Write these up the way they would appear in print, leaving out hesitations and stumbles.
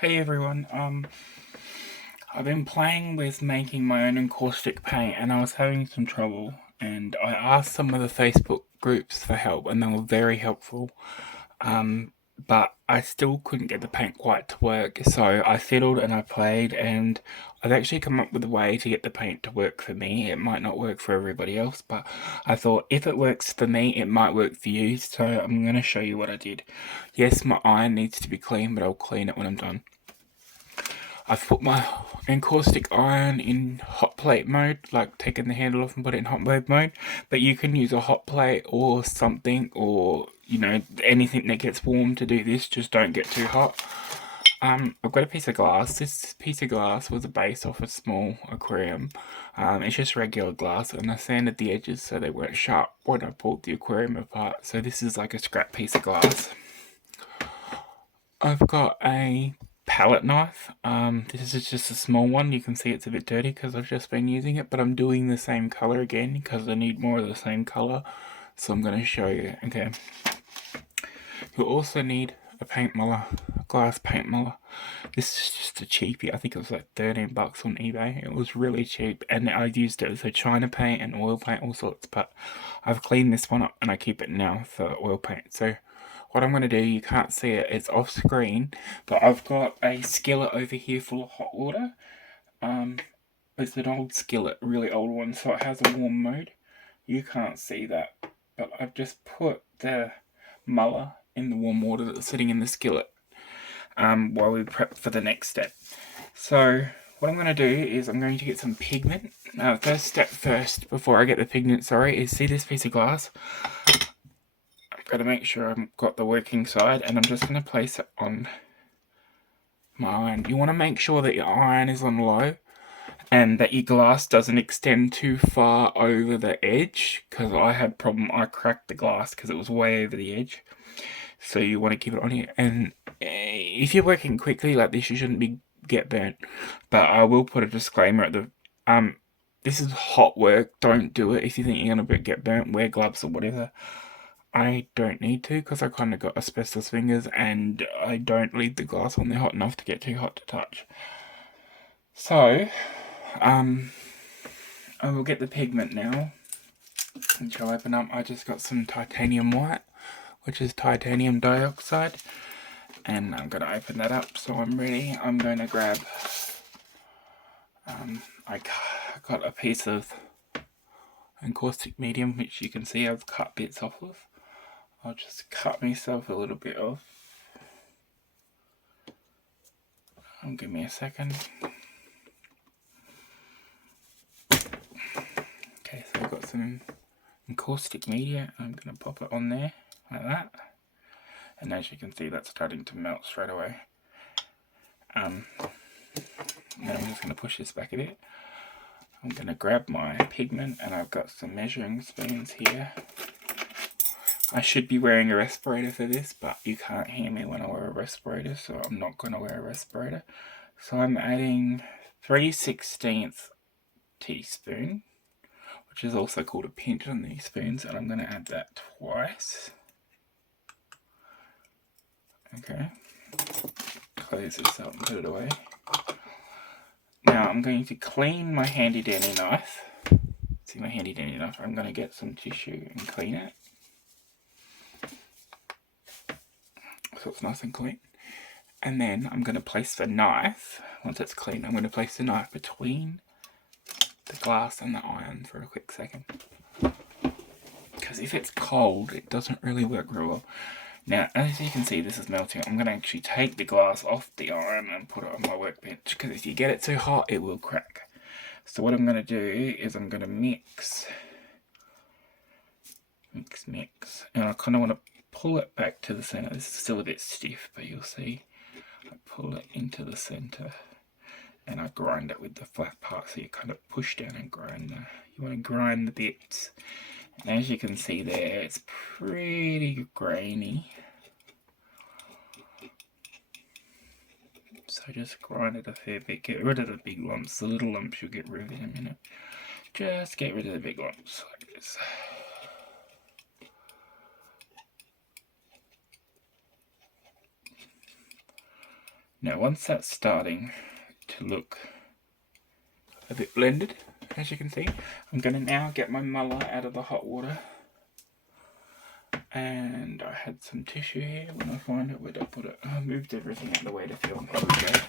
Hey everyone, I've been playing with making my own encaustic paint and I was having some trouble, and I asked some of the Facebook groups for help and they were very helpful, but I still couldn't get the paint quite to work, so I fiddled and I played, and I've actually come up with a way to get the paint to work for me. It might not work for everybody else, but I thought if it works for me, it might work for you, so I'm going to show you what I did. Yes, my iron needs to be clean, but I'll clean it when I'm done. I've put my encaustic iron in hot plate mode, like taken the handle off and put it in hot plate mode, but you can use a hot plate or something, or anything that gets warm to do this, just don't get too hot. I've got a piece of glass. This piece of glass was a base off a small aquarium. It's just regular glass, and I sanded the edges so they weren't sharp when I pulled the aquarium apart. So this is like a scrap piece of glass. I've got a palette knife. This is just a small one. You can see it's a bit dirty because I've just been using it, but I'm doing the same color again because I need more of the same color. So I'm going to show you. Okay. You'll also need a paint muller, a glass paint muller. This is just a cheapie. I think it was like 13 bucks on eBay. It was really cheap, and I used it for China paint and oil paint, all sorts, but I've cleaned this one up and I keep it now for oil paint. So what I'm going to do, you can't see it, it's off screen, but I've got a skillet over here full of hot water. It's an old skillet, really old one, so it has a warm mode. You can't see that, but I've just put the muller in the warm water that's sitting in the skillet while we prep for the next step. So what I'm going to do is I'm going to get some pigment. First step first, before I get the pigment, is see this piece of glass? Got to make sure I've got the working side, and I'm just going to place it on my iron. You want to make sure that your iron is on low and that your glass doesn't extend too far over the edge, because I had a problem. I cracked the glass because it was way over the edge. So you want to keep it on here, and if you're working quickly like this, you shouldn't get burnt. But I will put a disclaimer at the this is hot work. Don't do it if you think you're going to get burnt. Wear gloves or whatever. I don't need to because I kind of got asbestos fingers, and I don't leave the glass on there hot enough to get too hot to touch. So, I will get the pigment now, which I'll open up. I just got some titanium white, which is titanium dioxide, and I'm going to open that up so I'm ready. I'm going to grab, I got a piece of encaustic medium, which you can see I've cut bits off of. I'll just cut myself a little bit off. Give me a second. Okay, so I've got some encaustic media. I'm going to pop it on there like that. And as you can see, that's starting to melt straight away. Then I'm just going to push this back a bit. I'm going to grab my pigment, and I've got some measuring spoons here. I should be wearing a respirator for this, but you can't hear me when I wear a respirator, so I'm not going to wear a respirator. So I'm adding 3/16 teaspoon, which is also called a pinch on these spoons, and I'm going to add that twice. Okay, close this up and put it away. Now I'm going to clean my handy dandy knife. See my handy dandy knife? I'm going to get some tissue and clean it, so it's nice and clean. And then I'm going to place the knife, once it's clean, I'm going to place the knife between the glass and the iron for a quick second. Because if it's cold, it doesn't really work very well. Now, as you can see, this is melting. I'm going to actually take the glass off the iron and put it on my workbench, because if you get it too hot, it will crack. So what I'm going to do is I'm going to mix. And I kind of want to pull it back to the center. This is still a bit stiff, but you'll see. I pull it into the center, and I grind it with the flat part. So you kind of push down and grind you want to grind the bits. And as you can see there, it's pretty grainy. So just grind it a fair bit. Get rid of the big lumps. The little lumps you'll get rid of in a minute. Just get rid of the big lumps like this. Now once that's starting to look a bit blended, as you can see, I'm going to now get my muller out of the hot water. And I had some tissue here. When I find it, where did I put it? I moved everything out of the way to film. Here we go.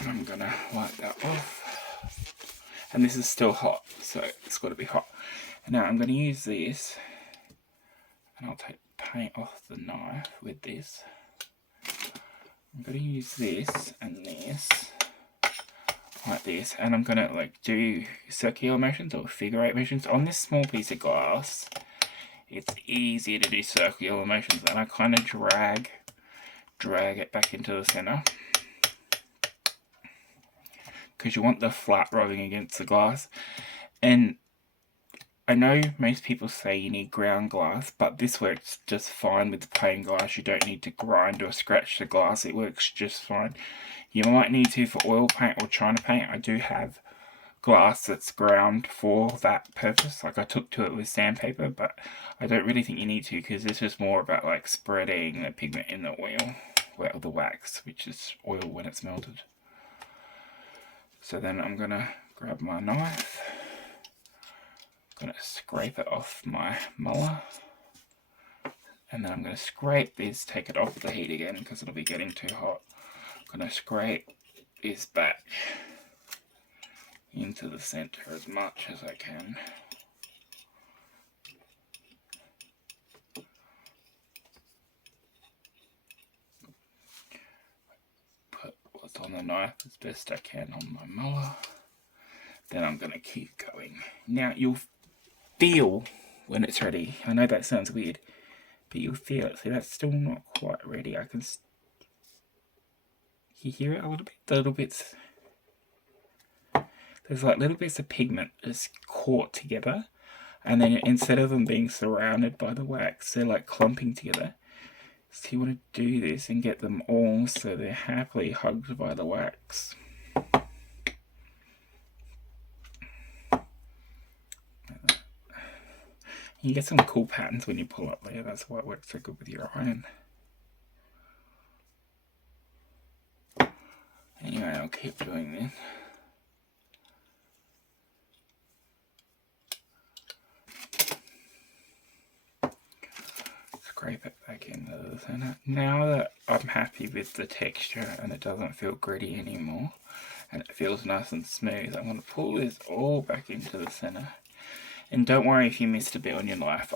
And I'm going to wipe that off. And this is still hot, so it's got to be hot. And now I'm going to use this, and I'll take paint off the knife with this. I'm going to use this and this, like this, and I'm going to like do circular motions or figure eight motions. On this small piece of glass, it's easier to do circular motions, and I kind of drag it back into the center, because you want the flat rubbing against the glass. And I know most people say you need ground glass, but this works just fine with the plain glass. You don't need to grind or scratch the glass. It works just fine. You might need to for oil paint or China paint. I do have glass that's ground for that purpose. Like I took to it with sandpaper, but I don't really think you need to, because this is more about like spreading the pigment in the oil, well, the wax, which is oil when it's melted. So then I'm going to grab my knife. I'm going to scrape it off my muller, and then I'm going to scrape this, take it off the heat again because it'll be getting too hot. I'm going to scrape this back into the center as much as I can. Put what's on the knife as best I can on my muller. Then I'm going to keep going. Now you'll feel when it's ready. I know that sounds weird, but you'll feel it. See, that's still not quite ready. I can. You hear it a little bit? The little bits. There's like little bits of pigment just caught together, and then instead of them being surrounded by the wax, they're like clumping together. So you want to do this and get them all so they're happily hugged by the wax. You get some cool patterns when you pull up there. That's why it works so good with your iron. Anyway, I'll keep doing this. Scrape it back into the center. Now that I'm happy with the texture and it doesn't feel gritty anymore, and it feels nice and smooth, I'm going to pull this all back into the center. And don't worry if you missed a bit on your knife.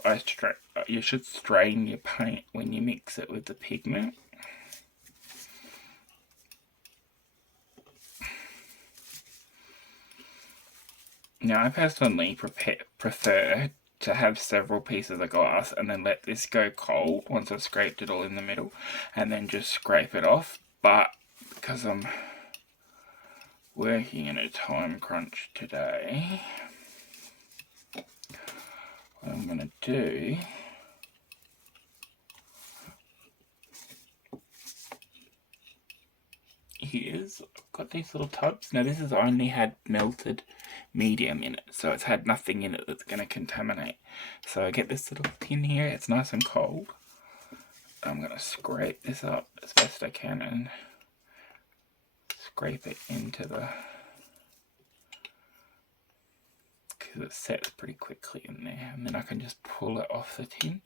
You should strain your paint when you mix it with the pigment. Now I personally prefer to have several pieces of glass and then let this go cold once I've scraped it all in the middle, and then just scrape it off. But because I'm working in a time crunch today, what I'm going to do is, I've got these little tubs. Now this has only had melted medium in it, so it's had nothing in it that's going to contaminate. So I get this little tin here, it's nice and cold. I'm going to scrape this up as best I can and scrape it into the, because it sets pretty quickly in there, and then I can just pull it off the tin.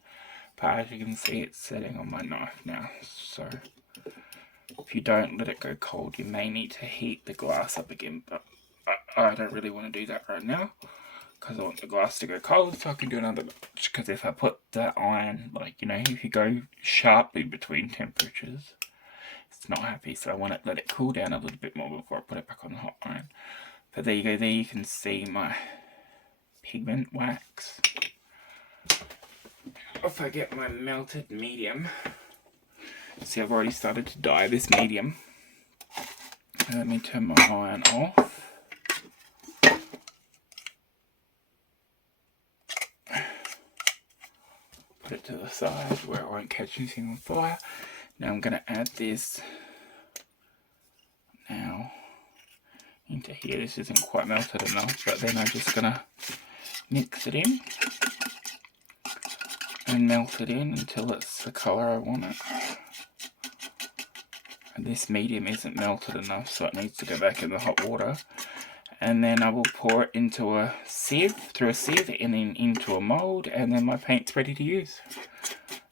But as you can see, it's setting on my knife now, so if you don't let it go cold, you may need to heat the glass up again, but I don't really want to do that right now because I want the glass to go cold so I can do another batch. Because if I put the iron, like, you know, if you go sharply between temperatures, it's not happy. So I want to let it cool down a little bit more before I put it back on the hot iron. But there you go, there you can see my pigment wax. If I get my melted medium, see, I've already started to dye this medium. Let me turn my iron off. Put it to the side where it won't catch anything on fire. Now I'm going to add this now into here. This isn't quite melted enough, but then I'm just going to mix it in and melt it in until it's the colour I want it. this medium isn't melted enough, so it needs to go back in the hot water. And then I will pour it into a sieve, through a sieve, and then into a mould, and then my paint's ready to use.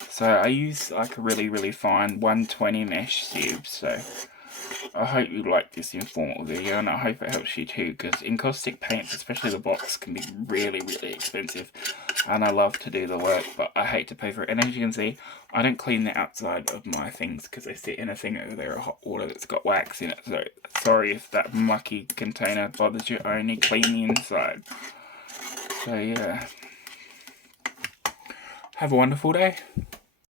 So I use like a really, really fine 120 mesh sieve, so I hope you like this informal video, and I hope it helps you too, because encaustic paints, especially the box, can be really, really expensive, and I love to do the work, but I hate to pay for it. And as you can see, I don't clean the outside of my things because they sit in a thing over there of hot water that's got wax in it, so sorry if that mucky container bothers you. I only clean the inside. So yeah, have a wonderful day.